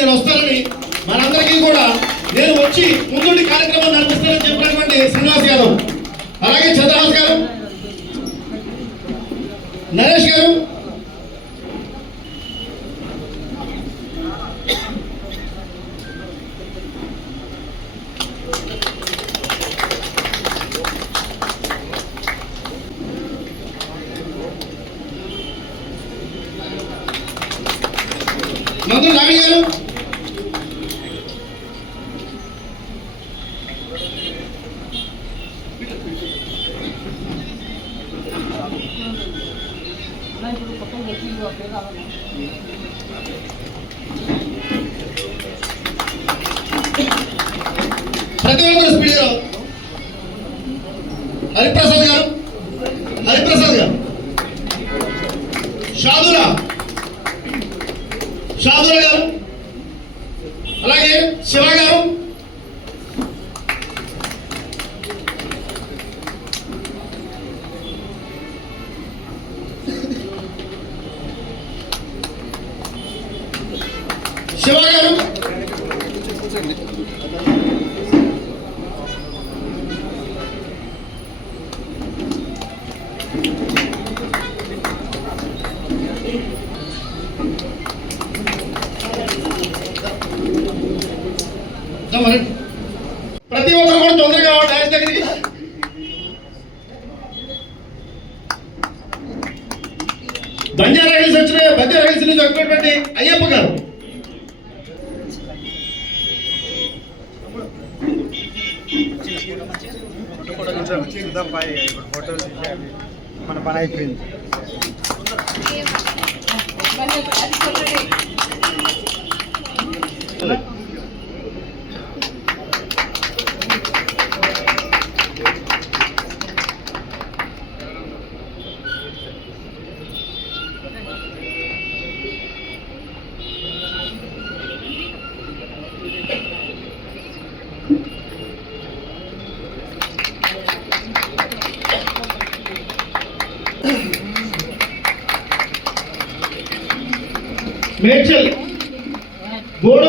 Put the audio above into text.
నేను వస్తానని మనందరికీ కూడా నేను వచ్చి ముందుండి కార్యక్రమం నడిపిస్తానని చెప్పినటువంటి శ్రీనివాస్ గారు. అలాగే చంద్రహాస్ గారు నరేష్ గారు మంత్రి రాణి గారు ప్రతి ఒక్కరు స్పీడ్గా హరిప్రసాద్ గారు? హరిప్రసాద్ గారు? షాదురా? షాదురా గారు? అలాగే శివ గారు? శివ గారు. ప్రతి ఒక్కరు కూడా తొందరగా డాన్స్ దగ్గరికి. బంజారా హిల్స్ వచ్చిన బంజారా హిల్స్ నుంచి వచ్చినటువంటి అయ్యప్ప గారు. ఫోటోలు మన పని అయిపోయింది మేడ్చల్. గోడ